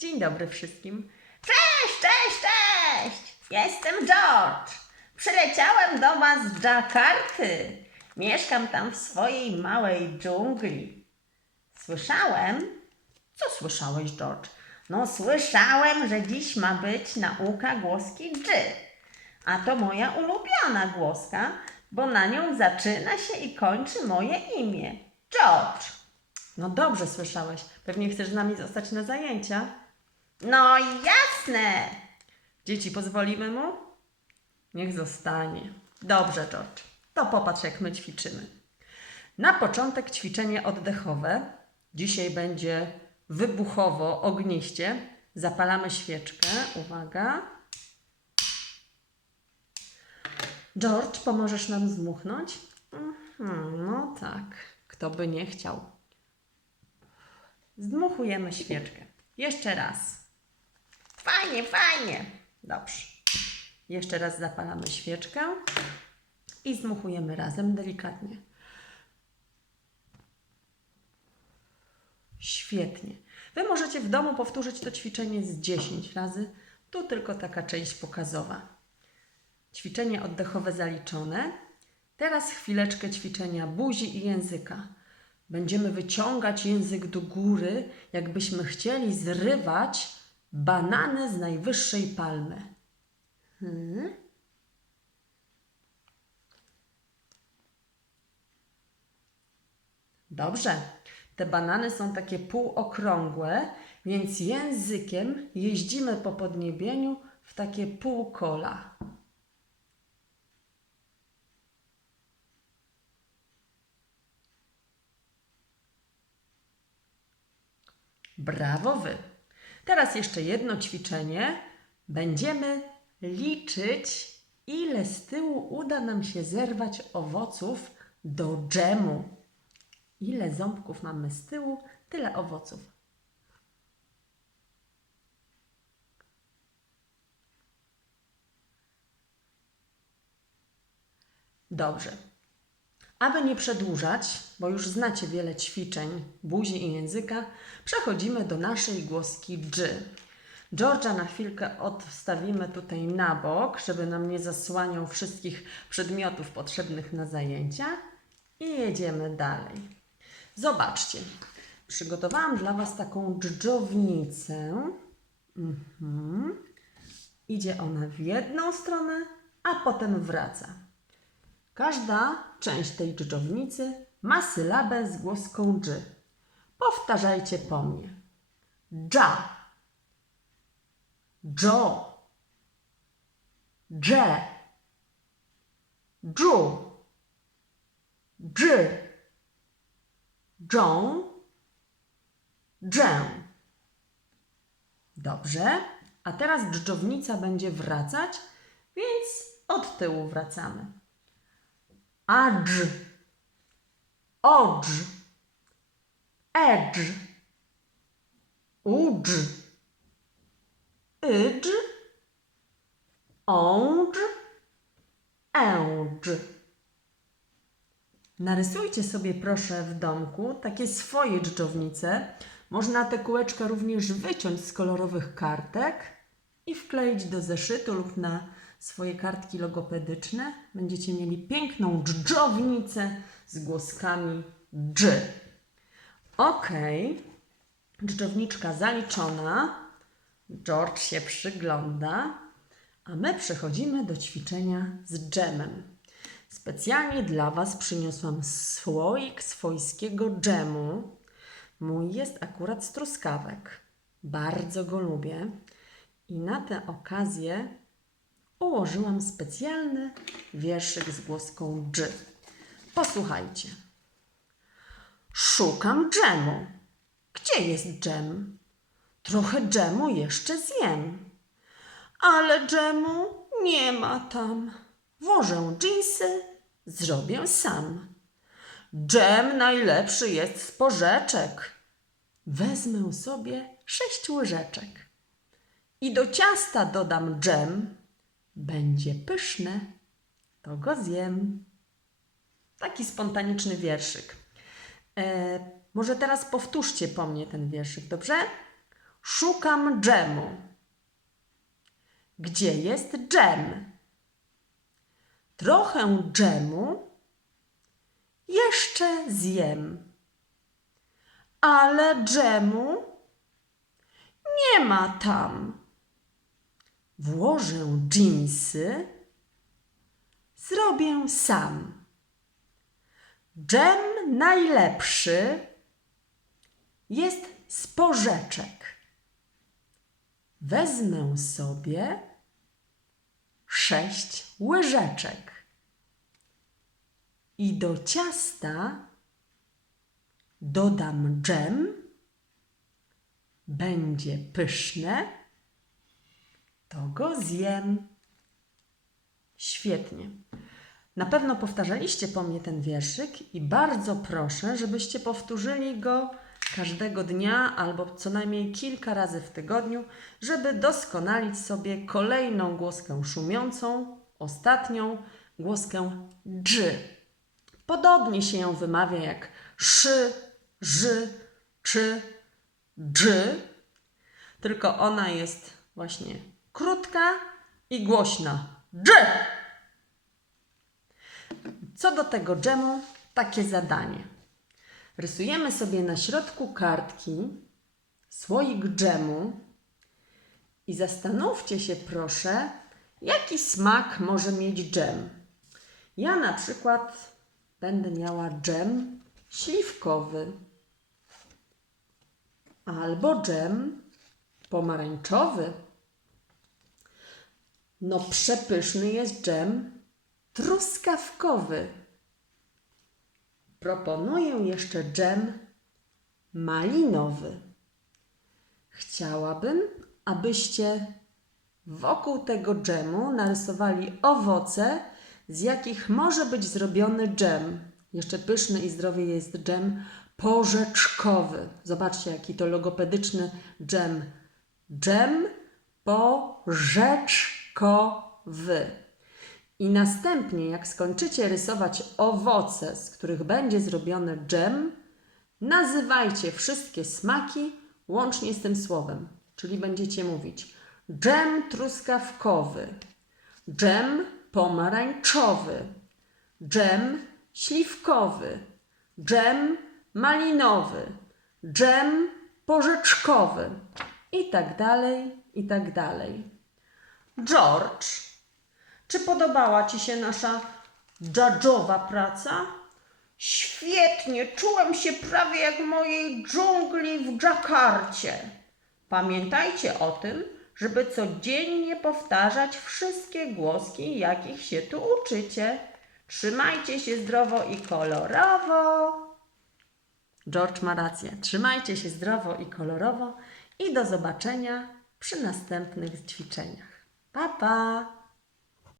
Dzień dobry wszystkim. Cześć, cześć, cześć! Jestem George. Przyleciałem do Was z Dżakarty. Mieszkam tam w swojej małej dżungli. Słyszałem? Co słyszałeś, George? No, słyszałem, że dziś ma być nauka głoski G. A to moja ulubiona głoska, bo na nią zaczyna się i kończy moje imię. George. No dobrze słyszałeś. Pewnie chcesz z nami zostać na zajęcia? No jasne. Dzieci, pozwolimy mu? Niech zostanie. Dobrze, George. To popatrz, jak my ćwiczymy. Na początek ćwiczenie oddechowe. Dzisiaj będzie wybuchowo, ogniście. Zapalamy świeczkę. Uwaga. George, pomożesz nam zmuchnąć? Mhm, no tak. Kto by nie chciał. Zdmuchujemy świeczkę. Jeszcze raz. Fajnie, fajnie. Dobrze. Jeszcze raz zapalamy świeczkę i zdmuchujemy razem delikatnie. Świetnie. Wy możecie w domu powtórzyć to ćwiczenie z 10 razy. Tu tylko taka część pokazowa. Ćwiczenie oddechowe zaliczone. Teraz chwileczkę ćwiczenia buzi i języka. Będziemy wyciągać język do góry, jakbyśmy chcieli zrywać banany z najwyższej palmy. Hmm? Dobrze. Te banany są takie półokrągłe, więc językiem jeździmy po podniebieniu w takie półkola. Brawo wy. Teraz jeszcze jedno ćwiczenie. Będziemy liczyć, ile z tyłu uda nam się zerwać owoców do dżemu. Ile ząbków mamy z tyłu, tyle owoców. Dobrze. Aby nie przedłużać, bo już znacie wiele ćwiczeń buzi i języka, przechodzimy do naszej głoski G. Georgia na chwilkę odstawimy tutaj na bok, żeby nam nie zasłaniał wszystkich przedmiotów potrzebnych na zajęcia i jedziemy dalej. Zobaczcie, przygotowałam dla Was taką dżdżownicę. Mhm. Idzie ona w jedną stronę, a potem wraca. Każda część tej dżdżownicy ma sylabę z głoską dż. Powtarzajcie po mnie. Dża, dżo, dże, dżu, dż, dżą, dżę. Dobrze, a teraz dżdżownica będzie wracać, więc od tyłu wracamy adż, odż, edż, udż, ydż, ądż, ędż. Narysujcie sobie proszę w domku takie swoje dżdżownice. Można te kółeczka również wyciąć z kolorowych kartek i wkleić do zeszytu lub na swoje kartki logopedyczne. Będziecie mieli piękną dżdżownicę z głoskami dż. Ok, dżdżowniczka zaliczona. George się przygląda, a my przechodzimy do ćwiczenia z dżemem. Specjalnie dla Was przyniosłam słoik swojskiego dżemu. Mój jest akurat z truskawek. Bardzo go lubię. I na tę okazję ułożyłam specjalny wierszyk z głoską dż. Posłuchajcie. Szukam dżemu. Gdzie jest dżem? Trochę dżemu jeszcze zjem. Ale dżemu nie ma tam. Włożę dżinsy, zrobię sam. Dżem najlepszy jest z porzeczek. Wezmę sobie sześć łyżeczek. I do ciasta dodam dżem. Będzie pyszne, to go zjem. Taki spontaniczny wierszyk. E, może teraz powtórzcie po mnie ten wierszyk, dobrze? Szukam dżemu. Gdzie jest dżem? Trochę dżemu jeszcze zjem. Ale dżemu nie ma tam. Włożę dżinsy, zrobię sam. Dżem najlepszy jest z porzeczek. Wezmę sobie sześć łyżeczek i do ciasta dodam dżem. Będzie pyszne, to go zjem. Świetnie. Na pewno powtarzaliście po mnie ten wierszyk i bardzo proszę, żebyście powtórzyli go każdego dnia albo co najmniej kilka razy w tygodniu, żeby doskonalić sobie kolejną głoskę szumiącą, ostatnią głoskę dż. Podobnie się ją wymawia jak szy, ży, czy, dż, tylko ona jest właśnie krótka i głośna. Dż! Co do tego dżemu, takie zadanie. Rysujemy sobie na środku kartki słoik dżemu i zastanówcie się proszę, jaki smak może mieć dżem. Ja na przykład będę miała dżem śliwkowy albo dżem pomarańczowy. No przepyszny jest dżem truskawkowy. Proponuję jeszcze dżem malinowy. Chciałabym, abyście wokół tego dżemu narysowali owoce, z jakich może być zrobiony dżem. Jeszcze pyszny i zdrowy jest dżem porzeczkowy. Zobaczcie, jaki to logopedyczny dżem. Dżem porzeczkowy. I następnie, jak skończycie rysować owoce, z których będzie zrobiony dżem, nazywajcie wszystkie smaki łącznie z tym słowem. Czyli będziecie mówić dżem truskawkowy, dżem pomarańczowy, dżem śliwkowy, dżem malinowy, dżem porzeczkowy i tak dalej, i tak dalej. George, czy podobała Ci się nasza dżadżowa praca? Świetnie, czułem się prawie jak w mojej dżungli w Dżakarcie. Pamiętajcie o tym, żeby codziennie powtarzać wszystkie głoski, jakich się tu uczycie. Trzymajcie się zdrowo i kolorowo. George ma rację. Trzymajcie się zdrowo i kolorowo i do zobaczenia przy następnych ćwiczeniach. 爸爸